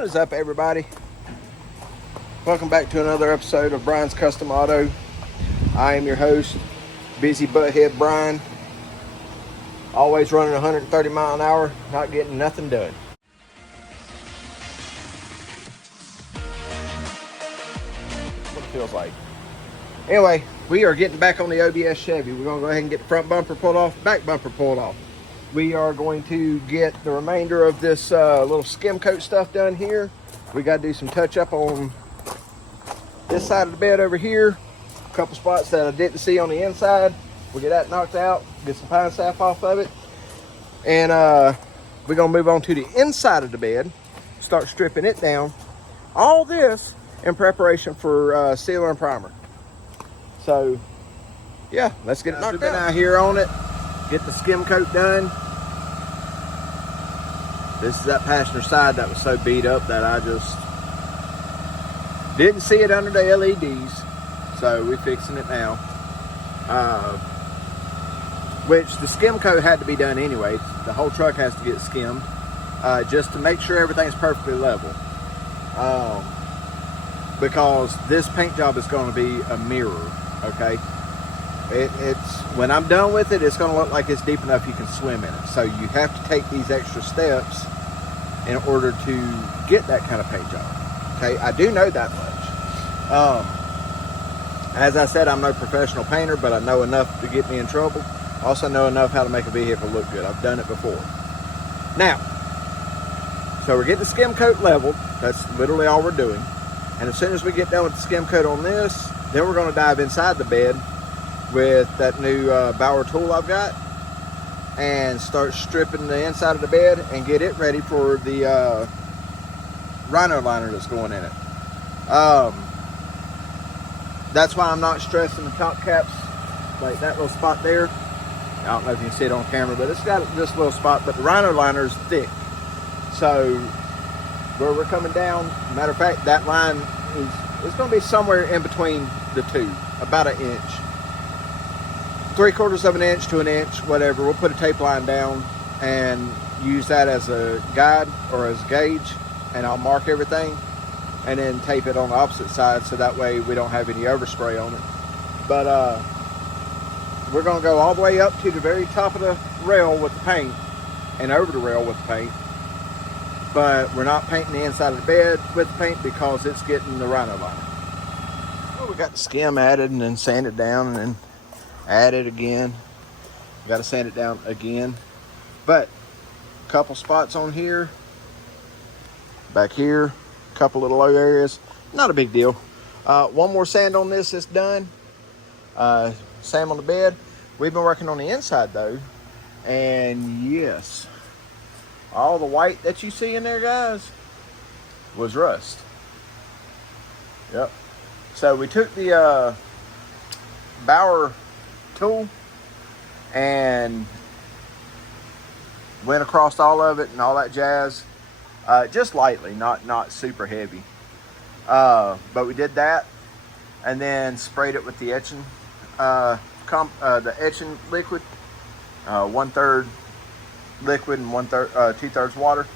What is up, everybody? Welcome back to another episode of Brian's Custom Auto. I am your host, Busy Butthead Brian. Always running 130 mile an hour, not getting nothing done. What it feels like. Anyway, we are getting back on the OBS Chevy. We're going to go ahead and get the front bumper pulled off, back bumper pulled off. We are going to get the remainder of this little skim coat stuff done here. We got to do some touch up on this side of the bed over here. A couple spots that I didn't see on the inside. We'll get that knocked out, get some pine sap off of it. And we're going to move on to the inside of the bed, start stripping it down. All this in preparation for sealer and primer. So, yeah, let's get it knocked out here on it. Get the skim coat done. This is that passenger side that was so beat up that I just didn't see it under the LEDs. So we're fixing it now. Which the skim coat had to be done anyway. The whole truck has to get skimmed just to make sure everything's perfectly level. Because this paint job is going to be a mirror, okay? It's when I'm done with it, it's going to look like it's deep enough you can swim in it. So you have to take these extra steps in order to get that kind of paint job. Okay, I do know that much. As I said, I'm no professional painter, but I know enough to get me in trouble. I also know enough how to make a vehicle look good. I've done it before. Now, so we're getting the skim coat leveled. That's literally all we're doing. And as soon as we get done with the skim coat on this, then we're going to dive inside the bed with that new Bauer tool I've got and start stripping the inside of the bed and get it ready for the Rhino liner that's going in it. That's why I'm not stressing the top caps, like that little spot there. I don't know if you can see it on camera, but it's got this little spot, but the Rhino liner is thick. So where we're coming down, matter of fact, that line is going to be somewhere in between the two, about an inch. 3/4 of an inch to an inch, whatever. We'll put a tape line down and use that as a guide or as a gauge, and I'll mark everything and then tape it on the opposite side so that way we don't have any overspray on it. But we're going to go all the way up to the very top of the rail with the paint and over the rail with the paint. But we're not painting the inside of the bed with the paint because it's getting the Rhino liner. Well, we got the skim added and then sanded down and then add it again. Got to sand it down again. But a couple spots on here, back here, a couple little low areas. Not a big deal. One more sand on this is done. Sand on the bed. We've been working on the inside though. And yes, all the white that you see in there, guys, was rust. Yep. So we took the Bauer tool and went across all of it and all that jazz, just lightly, not super heavy, but we did that and then sprayed it with the etching the etching liquid, 1/3 liquid and 2/3 water,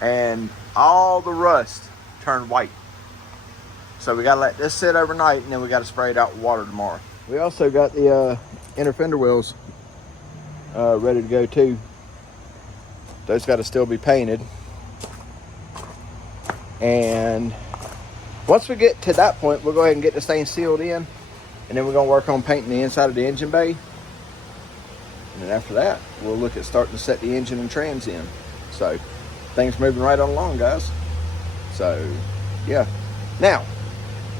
and all the rust turned white. So we got to let this sit overnight and then we got to spray it out with water tomorrow. We also got the inner fender wheels ready to go too. Those got to still be painted. And once we get to that point, we'll go ahead and get this thing sealed in. And then we're going to work on painting the inside of the engine bay. And then after that, we'll look at starting to set the engine and trans in. So things moving right on along, guys. So yeah. Now,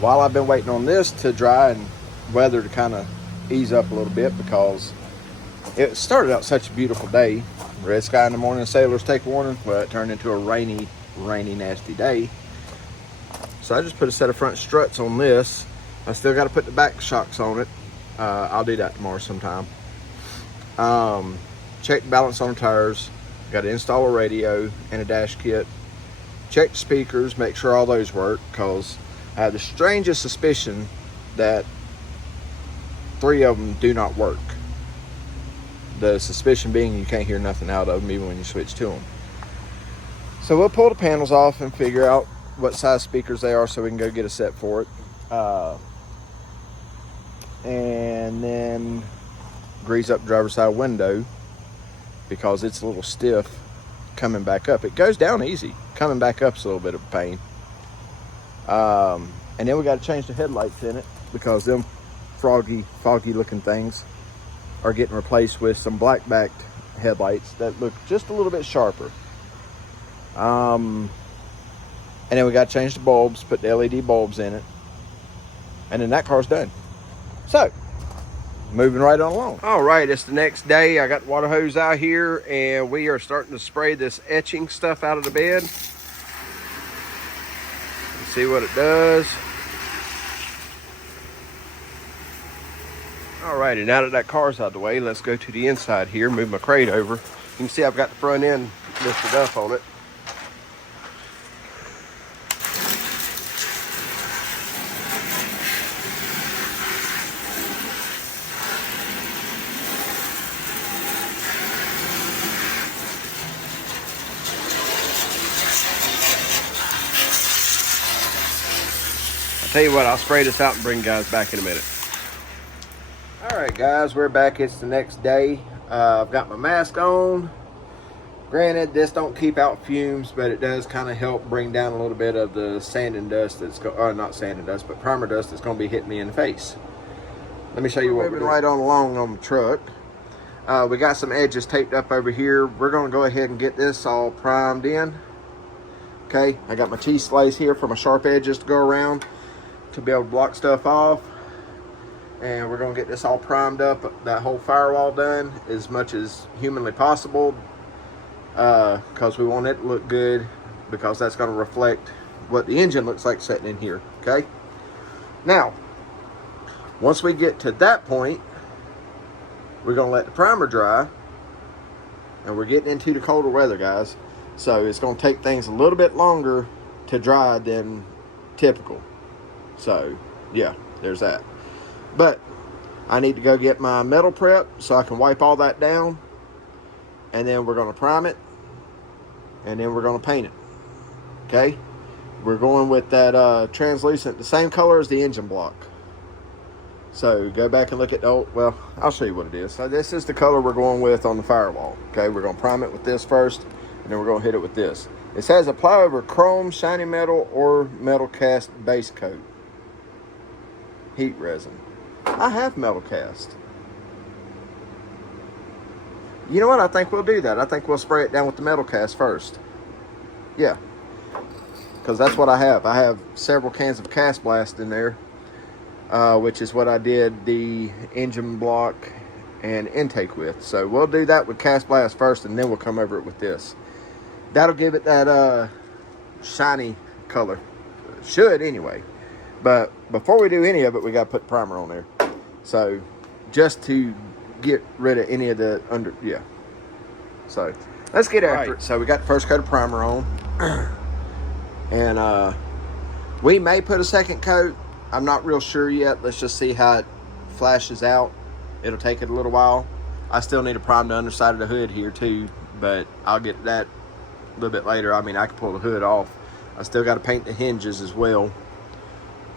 while I've been waiting on this to dry and weather to kind of ease up a little bit, because it started out such a beautiful day. Red sky in the morning, sailors take warning. Well, it turned into a rainy, nasty day. So I just put a set of front struts on this. I still got to put the back shocks on it. I'll do that tomorrow sometime. Check the balance on the tires. Got to install a radio and a dash kit. Check the speakers, make sure all those work, because I have the strangest suspicion that 3 of them do not work. The suspicion being you can't hear nothing out of them even when you switch to them. So we'll pull the panels off and figure out what size speakers they are so we can go get a set for it. And then grease up the driver's side window because it's a little stiff coming back up. It goes down easy. Coming back up's a little bit of a pain. And then we got to change the headlights in it because them foggy looking things are getting replaced with some black backed headlights that look just a little bit sharper. And then we got to change the bulbs, put the LED bulbs in it, and then that car's done. So moving right on along. All right, it's the next day. I got the water hose out here and we are starting to spray this etching stuff out of the bed. Let's see what it does. All righty, now that car's out of the way, let's go to the inside here, move my crate over. You can see I've got the front end lifted up on it. Tell you what, I'll spray this out and bring you guys back in a minute. All right, guys, we're back. It's the next day. I've got my mask on. Granted, this don't keep out fumes, but it does kind of help bring down a little bit of the sand and dust that's not sand and dust, but primer dust that's going to be hitting me in the face. Let me show you what we're doing. Right on along on the truck. We got some edges taped up over here. We're going to go ahead and get this all primed in. Okay, I got my T-Slace here for my sharp edges to go around to be able to block stuff off. And we're going to get this all primed up, that whole firewall done as much as humanly possible, because we want it to look good, because that's going to reflect what the engine looks like sitting in here. Okay, now once we get to that point, we're going to let the primer dry, and we're getting into the colder weather, guys, so it's going to take things a little bit longer to dry than typical. So yeah, there's that. But I need to go get my metal prep so I can wipe all that down, and then we're going to prime it, and then we're going to paint it. Okay, we're going with that translucent, the same color as the engine block. So go back and look at the old, well, I'll show you what it is. So this is the color we're going with on the firewall. Okay, we're going to prime it with this first, and then we're going to hit it with this. It says apply over chrome, shiny metal, or metal cast base coat. Heat resin. I have metal cast. You know what? I think we'll do that. I think we'll spray it down with the metal cast first. Yeah. Because that's what I have. I have several cans of Cast Blast in there, which is what I did the engine block and intake with. So we'll do that with Cast Blast first, and then we'll come over it with this. That'll give it that shiny color. Should anyway. But before we do any of it, we got to put primer on there. So just to get rid of any of the yeah. So let's get after it. So we got the first coat of primer on. And we may put a second coat. I'm not real sure yet. Let's just see how it flashes out. It'll take it a little while. I still need to prime the underside of the hood here too, but I'll get that a little bit later. I mean, I can pull the hood off. I still got to paint the hinges as well.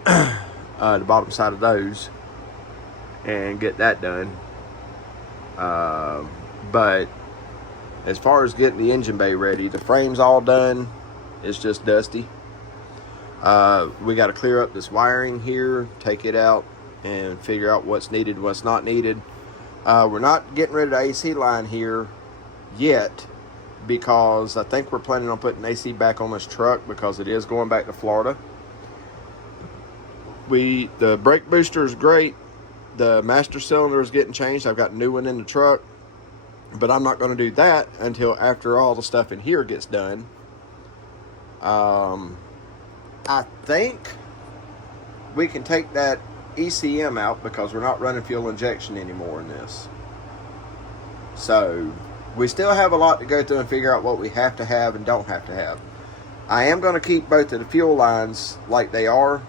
The bottom side of those, and get that done. But as far as getting the engine bay ready, the frame's all done. It's just dusty. We got to clear up this wiring here, take it out, and figure out what's needed, what's not needed. We're not getting rid of the AC line here yet, because I think we're planning on putting AC back on this truck because it is going back to Florida. The brake booster is great. The master cylinder is getting changed. I've got a new one in the truck, but I'm not going to do that until after all the stuff in here gets done. I think we can take that ECM out because we're not running fuel injection anymore in this. So we still have a lot to go through and figure out what we have to have and don't have to have. I am going to keep both of the fuel lines like they are.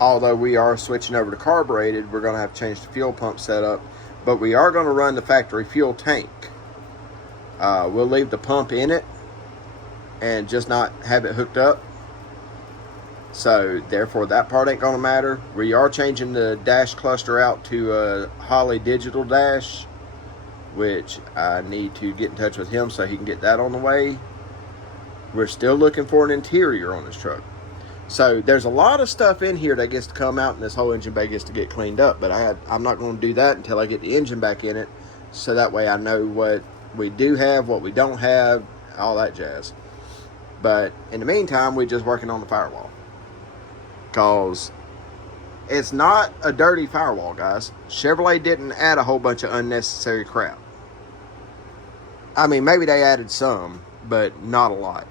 Although we are switching over to carbureted, we're going to have to change the fuel pump setup, but we are going to run the factory fuel tank. We'll leave the pump in it and just not have it hooked up. So therefore that part ain't gonna matter. We are changing the dash cluster out to a Holley digital dash, which I need to get in touch with him so he can get that on the way. We're still looking for an interior on this truck. So there's a lot of stuff in here that gets to come out and this whole engine bay gets to get cleaned up. But I'm not going to do that until I get the engine back in it. So that way I know what we do have, what we don't have, all that jazz. But in the meantime, we're just working on the firewall. Because it's not a dirty firewall, guys. Chevrolet didn't add a whole bunch of unnecessary crap. I mean, maybe they added some, but not a lot.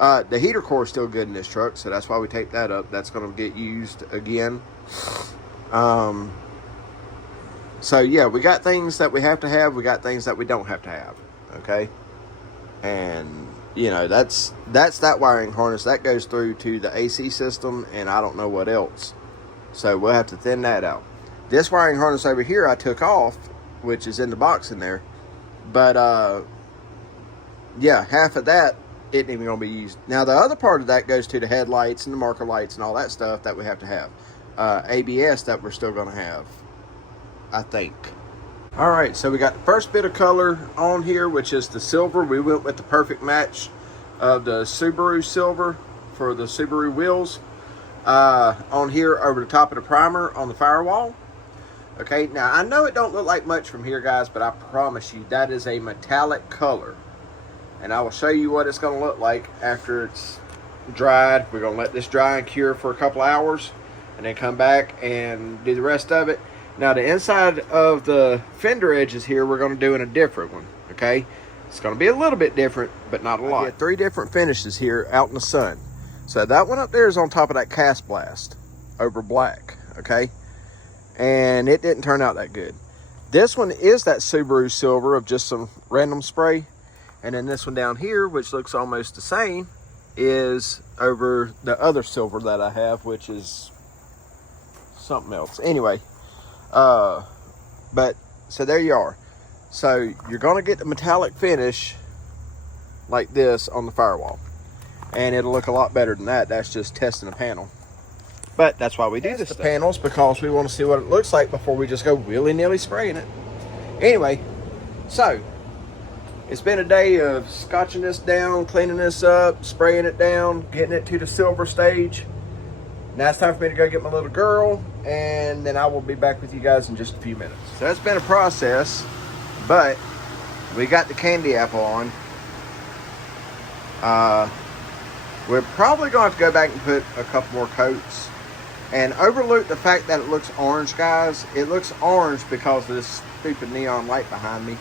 The heater core is still good in this truck, so that's why we taped that up. That's going to get used again. So yeah, we got things that we have to have. We got things that we don't have to have. Okay, and you know that's that wiring harness that goes through to the AC system, and I don't know what else. So we'll have to thin that out. This wiring harness over here I took off, which is in the box in there, but yeah, half of that isn't even going to be used. Now the other part of that goes to the headlights and the marker lights and all that stuff that we have to have. ABS that we're still going to have, I think. All right, so we got the first bit of color on here, which is the silver. We went with the perfect match of the Subaru silver for the Subaru wheels on here over the top of the primer on the firewall. Okay, now I know it don't look like much from here, guys, but I promise you that is a metallic color. And I will show you what it's going to look like after it's dried. We're going to let this dry and cure for a couple hours and then come back and do the rest of it. Now the inside of the fender edges here, we're going to do in a different one, okay? It's going to be a little bit different, but not a lot. I get 3 different finishes here out in the sun. So that one up there is on top of that Cast Blast over black, okay? And it didn't turn out that good. This one is that Subaru silver of just some random spray. And then this one down here, which looks almost the same, is over the other silver that I have, which is something else. Anyway, but so there you are. So you're going to get the metallic finish like this on the firewall. And it'll look a lot better than that. That's just testing a panel. But that's why we do this. The panels, because we want to see what it looks like before we just go willy-nilly spraying it. Anyway, so it's been a day of scotching this down, cleaning this up, spraying it down, getting it to the silver stage. Now it's time for me to go get my little girl, and then I will be back with you guys in just a few minutes. So that's been a process, but we got the candy apple on. We're probably going to have to go back and put a couple more coats and overlook the fact that it looks orange, guys. It looks orange because of this stupid neon light behind me.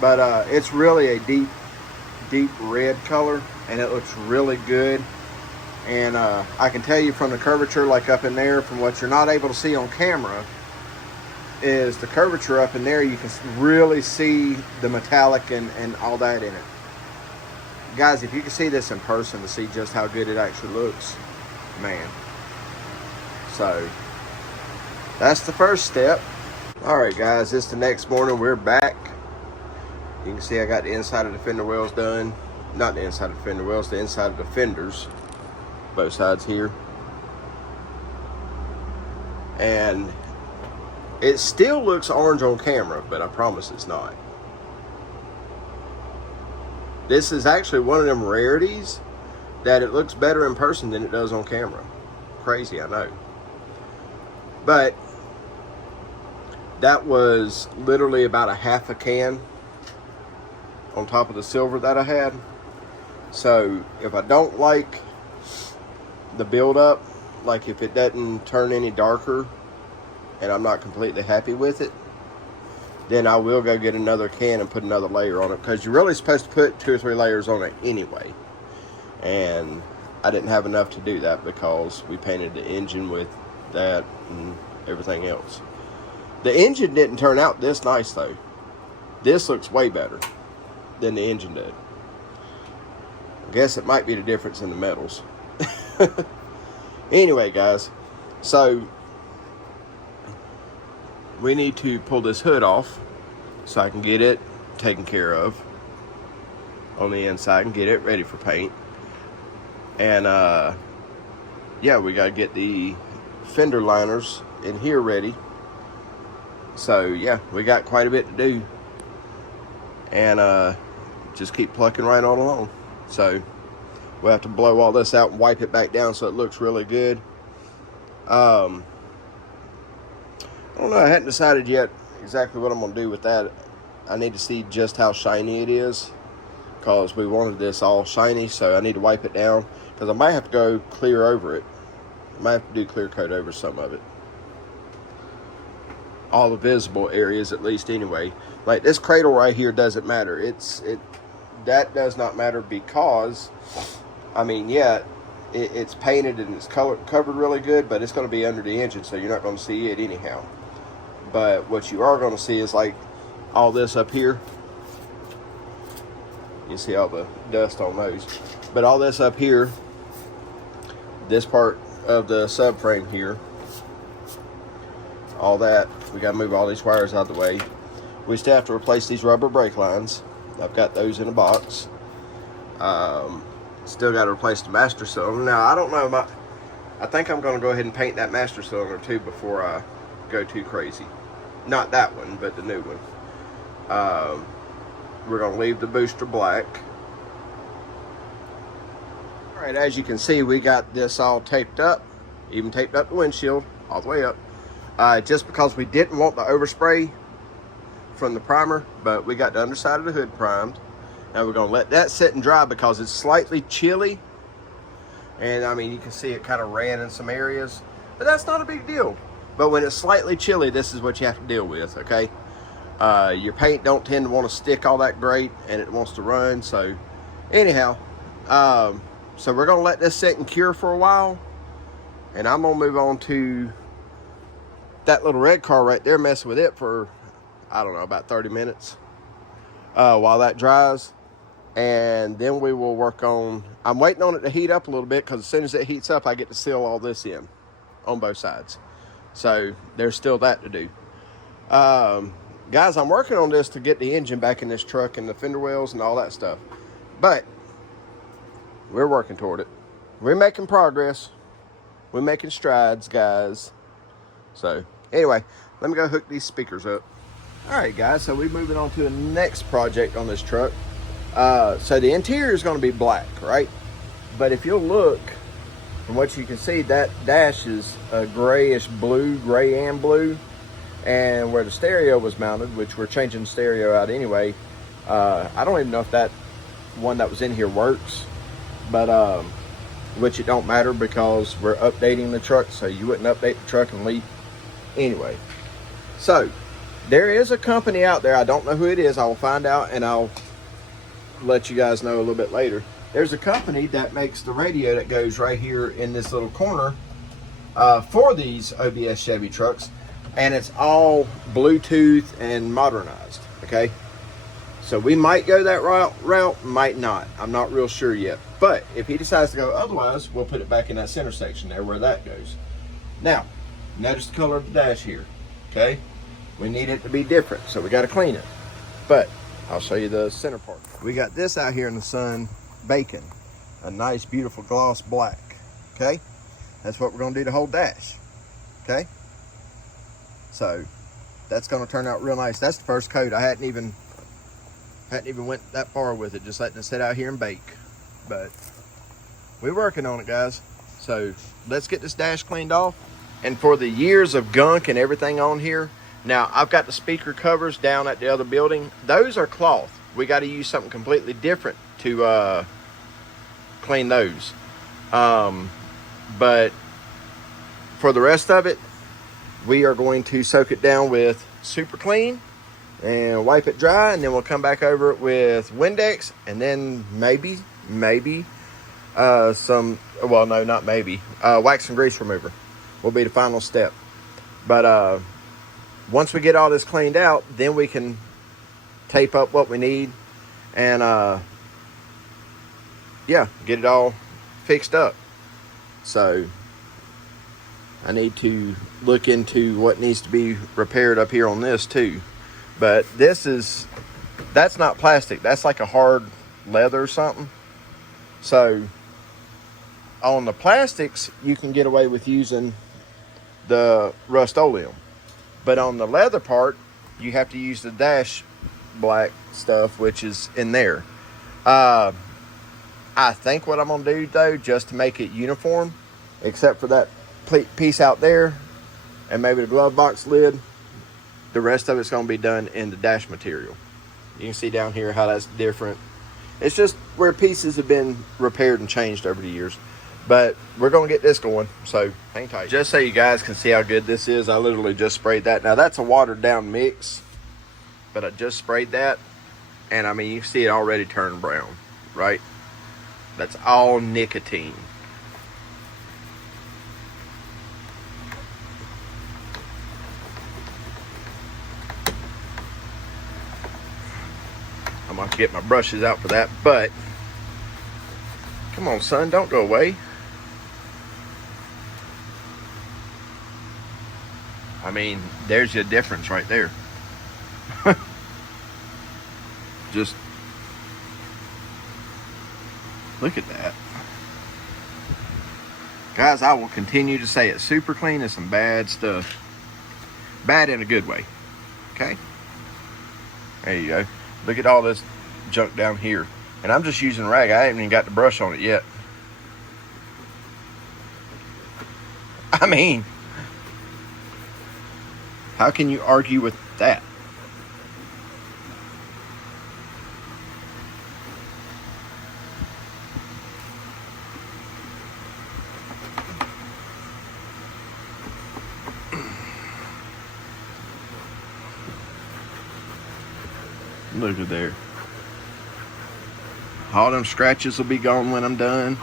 But it's really a deep red color, and it looks really good. And I can tell you from the curvature, like up in there, from what you're not able to see on camera, is the curvature up in there. You can really see the metallic and all that in it. Guys, if you can see this in person to see just how good it actually looks, man. So that's the first step. All right, guys, it's the next morning. We're back. You can see I got the inside of the fender wells done. Not the inside of the fender wells, the inside of the fenders. Both sides here. And it still looks orange on camera, but I promise it's not. This is actually one of them rarities that it looks better in person than it does on camera. Crazy, I know. But that was literally about a half a can on top of the silver that I had. So if I don't like the buildup, like if it doesn't turn any darker and I'm not completely happy with it, then I will go get another can and put another layer on it, because you're really supposed to put 2 or 3 layers on it anyway. And I didn't have enough to do that because we painted the engine with that and everything else. The engine didn't turn out this nice though. This looks way better than the engine did. I guess it might be the difference in the metals. Anyway, guys, so we need to pull this hood off so I can get it taken care of. on the inside and get it ready for paint. And yeah, we gotta get the fender liners in here ready. So yeah, we got quite a bit to do, and just keep plucking right on along. So we'll have to blow all this out and wipe it back down so it looks really good. I don't know, I hadn't decided yet exactly what I'm gonna do with that. I need to see just how shiny it is, because we wanted this all shiny, so I need to wipe it down, because I might have to go clear over it. I might have to do clear coat over some of it. All the visible areas, at least, anyway. Like this cradle right here doesn't matter. That does not matter, because I mean, yeah, it's painted and it's covered really good, but it's going to be under the engine, so you're not going to see it anyhow. But what you are going to see is like all this up here. You see all the dust on those, but all this up here, this part of the subframe here, all that, we got to move all these wires out of the way. We still have to replace these rubber brake lines. I've got those in a box. Still got to replace the master cylinder. Now, I don't know, I think I'm going to go ahead and paint that master cylinder too before I go too crazy. Not that one, but the new one. We're going to leave the booster black. All right, as you can see, we got this all taped up, even taped up the windshield all the way up, just because we didn't want the overspray from the primer, but we got the underside of the hood primed. Now we're going to let that sit and dry, because it's slightly chilly, and I mean, you can see it kind of ran in some areas, but that's not a big deal. But when it's slightly chilly, this is what you have to deal with, okay? Your paint don't tend to want to stick all that great, and it wants to run. So anyhow, so we're going to let this sit and cure for a while, and I'm going to move on to that little red car right there, messing with it for, I don't know, about 30 minutes while that dries. And then we will work on, I'm waiting on it to heat up a little bit, because as soon as it heats up, I get to seal all this in on both sides. So there's still that to do. Guys, I'm working on this to get the engine back in this truck, and the fender wells and all that stuff. But we're working toward it. We're making progress. We're making strides, guys. So anyway, let me go hook these speakers up. All right, guys, so we're moving on to the next project on this truck. So the interior is going to be black, right? But if you'll look, from what you can see, that dash is a grayish blue, gray and blue. And where the stereo was mounted, which we're changing the stereo out anyway, I don't even know if that one that was in here works, but which it don't matter, because we're updating the truck, so you wouldn't update the truck and leave anyway. So there is a company out there, I don't know who it is, I will find out and I'll let you guys know a little bit later. There's a company that makes the radio that goes right here in this little corner for these OBS Chevy trucks, and it's all Bluetooth and modernized, okay? So we might go that route, might not. I'm not real sure yet. But if he decides to go otherwise, we'll put it back in that center section there where that goes. Now, notice the color of the dash here, okay? We need it to be different, so we got to clean it. But I'll show you the center part. We got this out here in the sun, baking. A nice, beautiful gloss black, okay? That's what we're going to do the whole dash, okay? So that's going to turn out real nice. That's the first coat. I hadn't even went that far with it, just letting it sit out here and bake. But we're working on it, guys. So let's get this dash cleaned off. And for the years of gunk and everything on here, now I've got the speaker covers down at the other building. Those are cloth. We got to use something completely different to clean those. But for the rest of it, we are going to soak it down with Super Clean and wipe it dry, and then we'll come back over it with Windex, and then maybe some, well, no, not maybe, wax and grease remover will be the final step. But once we get all this cleaned out, then we can tape up what we need and yeah, get it all fixed up. So I need to look into what needs to be repaired up here on this too. But that's not plastic. That's like a hard leather or something. So on the plastics, you can get away with using the Rust-Oleum. But on the leather part, you have to use the dash black stuff, which is in there. I think what I'm going to do, though, just to make it uniform, except for that piece out there and maybe the glove box lid, the rest of it's going to be done in the dash material. You can see down here how that's different. It's just where pieces have been repaired and changed over the years. But we're going to get this going, so hang tight. Just so you guys can see how good this is, I literally just sprayed that. Now, that's a watered down mix, but I just sprayed that. And, I mean, you see it already turned brown, right? That's all nicotine. I'm going to get my brushes out for that, but come on, son, don't go away. I mean, there's your difference right there. Just look at that. Guys, I will continue to say it. Super Clean is some bad stuff. Bad in a good way. Okay? There you go. Look at all this junk down here. And I'm just using a rag. I haven't even got the brush on it yet. I mean, how can you argue with that? Look at there. All them scratches will be gone when I'm done.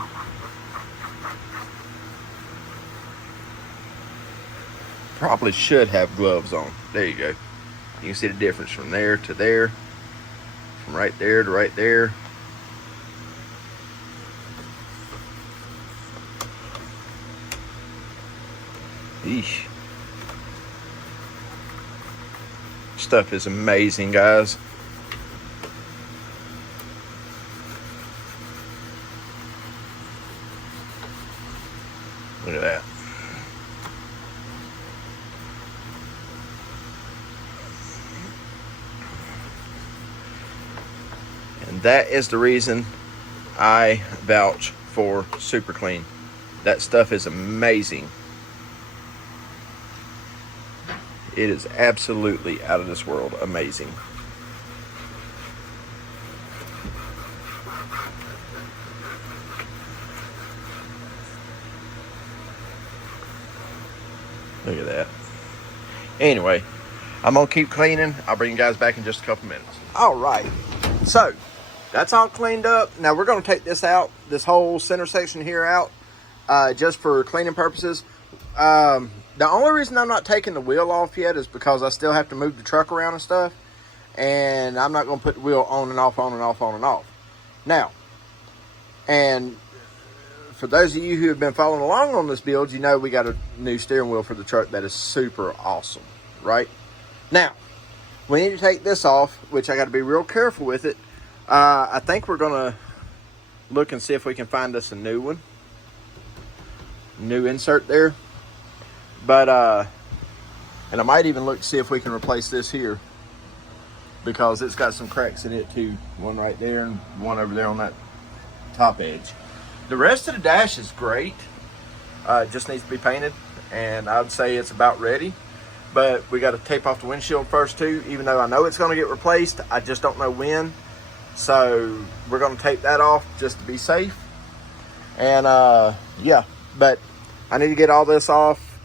Probably should have gloves on. There you go. You can see the difference from there to there. From right there to right there. Eesh. Stuff is amazing, guys. Look at that. And that is the reason I vouch for Super Clean. That stuff is amazing. It is absolutely out of this world amazing. Look at that. Anyway, I'm going to keep cleaning. I'll bring you guys back in just a couple minutes. All right. So, that's all cleaned up. Now, we're going to take this out, this whole center section here out, just for cleaning purposes. The only reason I'm not taking the wheel off yet is because I still have to move the truck around and stuff. And I'm not going to put the wheel on and off, on and off, on and off. Now, and for those of you who have been following along on this build, you know we got a new steering wheel for the truck that is super awesome, right? Now, we need to take this off, which I got to be real careful with it. I think we're going to look and see if we can find us a new one. New insert there. But, and I might even look to see if we can replace this here, because it's got some cracks in it too. One right there and one over there on that top edge. The rest of the dash is great. It just needs to be painted, and I'd say it's about ready. But we got to tape off the windshield first too, even though I know it's going to get replaced. I just don't know when. So we're going to tape that off just to be safe. And yeah, but I need to get all this off,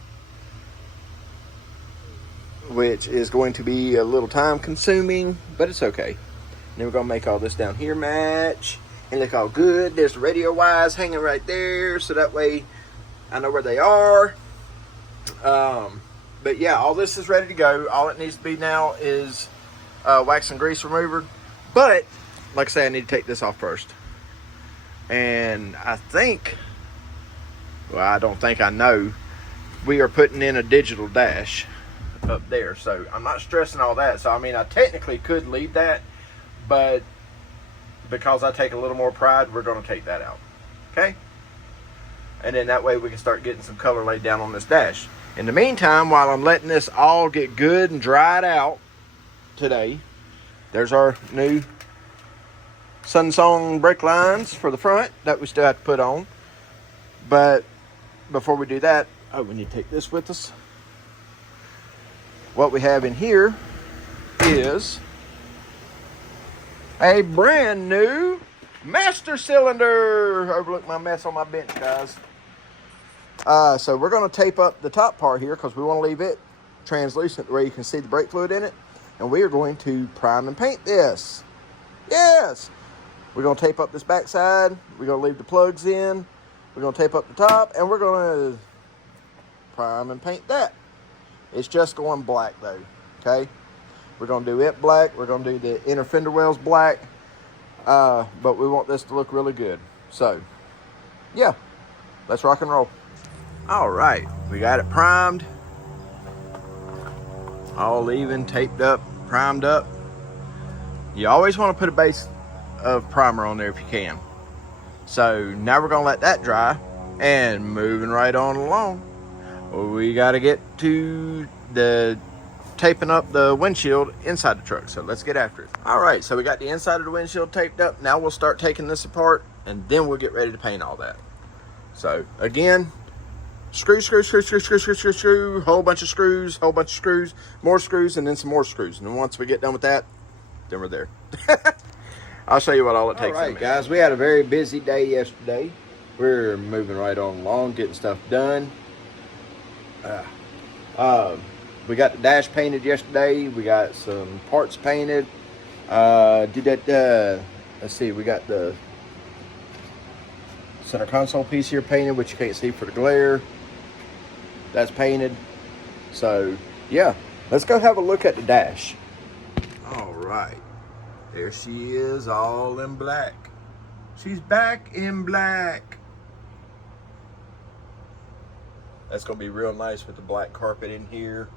which is going to be a little time consuming, but it's okay. And then we're going to make all this down here match and look all good. There's the radio wires hanging right there, so that way I know where they are. But yeah, all this is ready to go. All it needs to be now is wax and grease remover. But like I say, I need to take this off first. And I think, well, I don't think, I know, we are putting in a digital dash up there. So I'm not stressing all that. So I mean, I technically could leave that, but because I take a little more pride, we're going to take that out. Okay? And then that way we can start getting some color laid down on this dash. In the meantime, while I'm letting this all get good and dried out today, there's our new Sunsong brake lines for the front that we still have to put on. But before we do that, we need to take this with us. What we have in here is a brand new master cylinder. Overlook my mess on my bench, guys. So we're going to tape up the top part here because we want to leave it translucent where you can see the brake fluid in it. And we are going to prime and paint this. Yes! We're going to tape up this back side. We're going to leave the plugs in. We're going to tape up the top. And we're going to prime and paint that. It's just going black though. Okay? We're going to do it black. We're going to do the inner fender wells black. But we want this to look really good. So, yeah. Let's rock and roll. All right, we got it primed, all even, taped up, primed up. You always want to put a base of primer on there if you can. So now we're gonna let that dry, and moving right on along, we got to get to the taping up the windshield inside the truck. So let's get after it. All right, so we got the inside of the windshield taped up. Now we'll start taking this apart, and then we'll get ready to paint all that. So again, screw, whole bunch of screws, more screws, and then some more screws. And then once we get done with that, then we're there. I'll show you what all it takes. All right, guys, we had a very busy day yesterday. We're moving right on along, getting stuff done. We got the dash painted yesterday. We got some parts painted. Let's see, we got the center console piece here painted, which you can't see for the glare. That's painted. So yeah, let's go have a look at the dash. All right, there she is, all in black. She's back in black. That's gonna be real nice with the black carpet in here.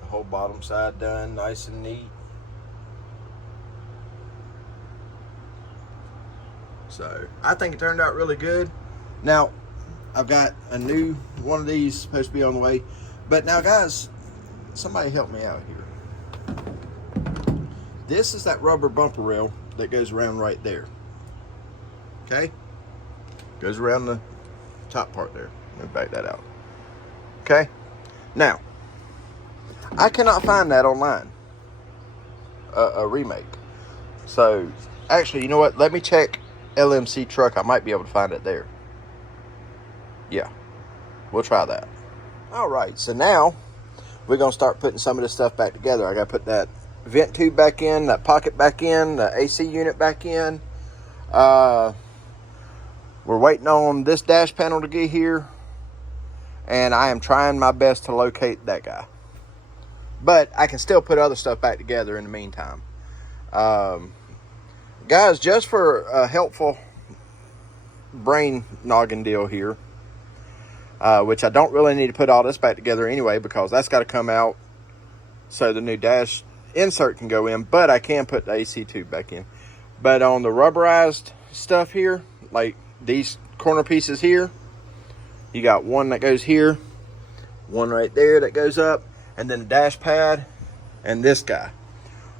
The whole bottom side done nice and neat. So I think it turned out really good. Now I've got a new one of these supposed to be on the way. But now, guys, somebody help me out here. This is that rubber bumper rail that goes around right there. Okay? Goes around the top part there. Let me back that out. Okay? Now, I cannot find that online. A remake. So, actually, you know what? Let me check LMC truck. I might be able to find it there. Yeah, we'll try that. All right, so now we're gonna start putting some of this stuff back together. I gotta put that vent tube back in, that pocket back in, the AC unit back in. We're waiting on this dash panel to get here, and I am trying my best to locate that guy. But I can still put other stuff back together in the meantime. Guys, just for a helpful brain noggin deal here, which I don't really need to put all this back together anyway, because that's got to come out so the new dash insert can go in, but I can put the AC tube back in. But on the rubberized stuff here, like these corner pieces here, you got one that goes here, one right there that goes up, and then the dash pad, and this guy.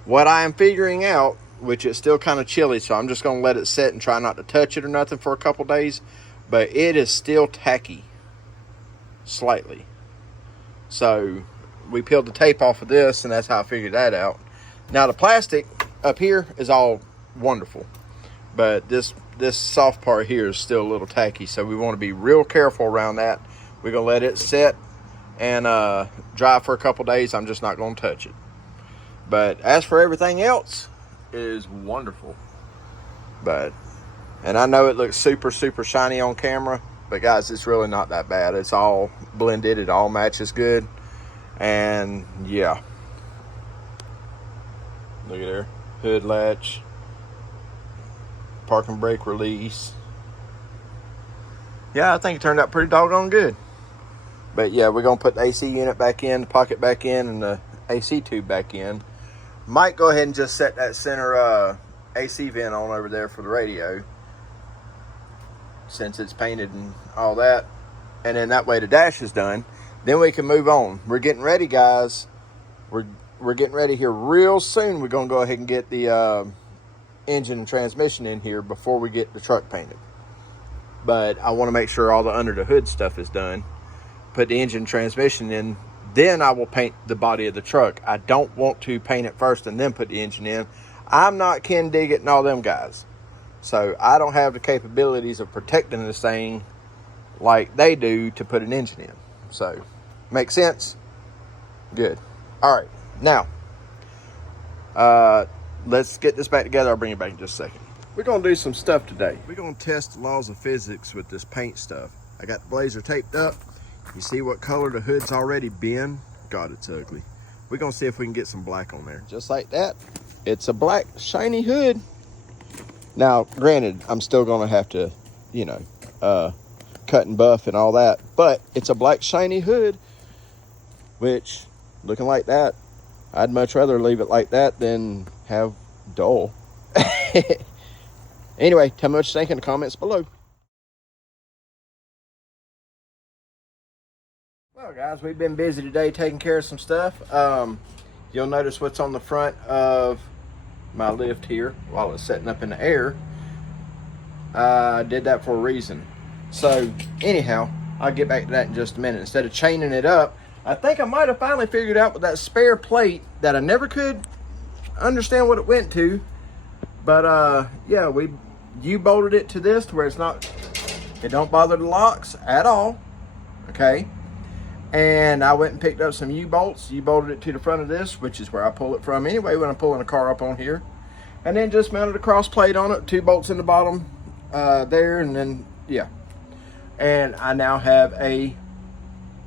What I am figuring out, which is still kind of chilly, so I'm just going to let it set and try not to touch it or nothing for a couple days, but it is still tacky. Slightly. So we peeled the tape off of this, and that's how I figured that out. Now the plastic up here is all wonderful, but this soft part here is still a little tacky, so we want to be real careful around that. We're gonna let it set and dry for a couple days. I'm just not gonna touch it. But as for everything else, it is wonderful. And I know it looks super shiny on camera, but guys, it's really not that bad. It's all blended. It all matches good. And yeah. Look at there. Hood latch. Parking brake release. Yeah, I think it turned out pretty doggone good. But yeah, we're going to put the AC unit back in, the pocket back in, and the AC tube back in. Might go ahead and just set that center AC vent on over there for the radio, since it's painted and all that. And then that way the dash is done. Then we can move on. We're getting ready, guys. We're getting ready here real soon. We're going to go ahead and get the engine and transmission in here before we get the truck painted. But I want to make sure all the under the hood stuff is done. Put the engine and transmission in. Then I will paint the body of the truck. I don't want to paint it first and then put the engine in. I'm not Ken Diggett and all them guys. So I don't have the capabilities of protecting this thing like they do to put an engine in. So, make sense? Good. All right. Now, let's get this back together. I'll bring it back in just a second. We're going to do some stuff today. We're going to test the laws of physics with this paint stuff. I got the blazer taped up. You see what color the hood's already been? God, it's ugly. We're going to see if we can get some black on there. Just like that. It's a black, shiny hood. Now, granted, I'm still going to have to, you know, cut and buff and all that. But it's a black, shiny hood, which, looking like that, I'd much rather leave it like that than have dull. Anyway, tell me what you think in the comments below. Well, guys, we've been busy today taking care of some stuff. You'll notice what's on the front of my lift here while it's setting up in the air. I did that for a reason. So, anyhow, I'll get back to that in just a minute. Instead of chaining it up, I think I might have finally figured out with that spare plate that I never could understand what it went to. But, yeah, we U-bolted it to this to where it don't bother the locks at all. Okay. And I went and picked up some U-bolts. U-bolted it to the front of this, which is where I pull it from anyway when I'm pulling a car up on here. And then just mounted a cross plate on it, 2 bolts in the bottom there, and then, yeah. And I now have a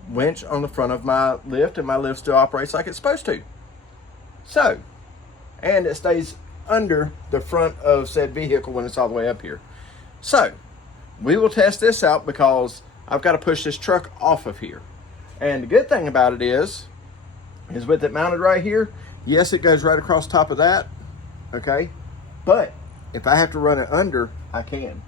winch on the front of my lift, and my lift still operates like it's supposed to. So, and it stays under the front of said vehicle when it's all the way up here. So, we will test this out because I've got to push this truck off of here. And the good thing about it is with it mounted right here, yes, it goes right across top of that, okay? But if I have to run it under, I can.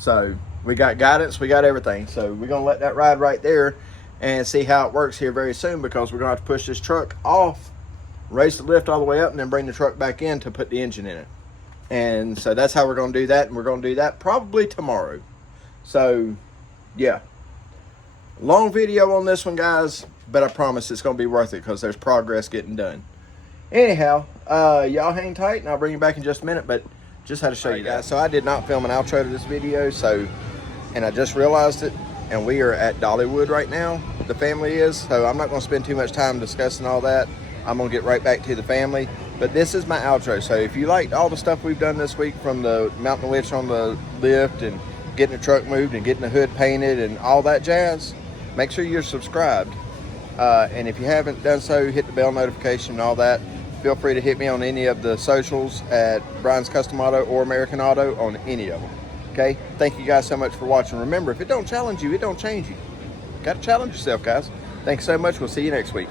So we got guidance, we got everything. So we're gonna let that ride right there and see how it works here very soon, because we're gonna have to push this truck off, raise the lift all the way up, and then bring the truck back in to put the engine in it. And so that's how we're gonna do that, and we're gonna do that probably tomorrow. So yeah. Long video on this one, guys, but I promise it's going to be worth it because there's progress getting done. Anyhow, y'all hang tight, and I'll bring you back in just a minute, but just had to show you guys. So I did not film an outro to this video, and I just realized it, and we are at Dollywood right now. The family is, so I'm not going to spend too much time discussing all that. I'm going to get right back to the family, but this is my outro. So if you liked all the stuff we've done this week, from the mounting the winch on the lift and getting the truck moved and getting the hood painted and all that jazz, make sure you're subscribed. And if you haven't done so, hit the bell notification and all that. Feel free to hit me on any of the socials at Brian's Custom Auto or American Auto on any of them. Okay? Thank you guys so much for watching. Remember, if it don't challenge you, it don't change you. Got to challenge yourself, guys. Thanks so much. We'll see you next week.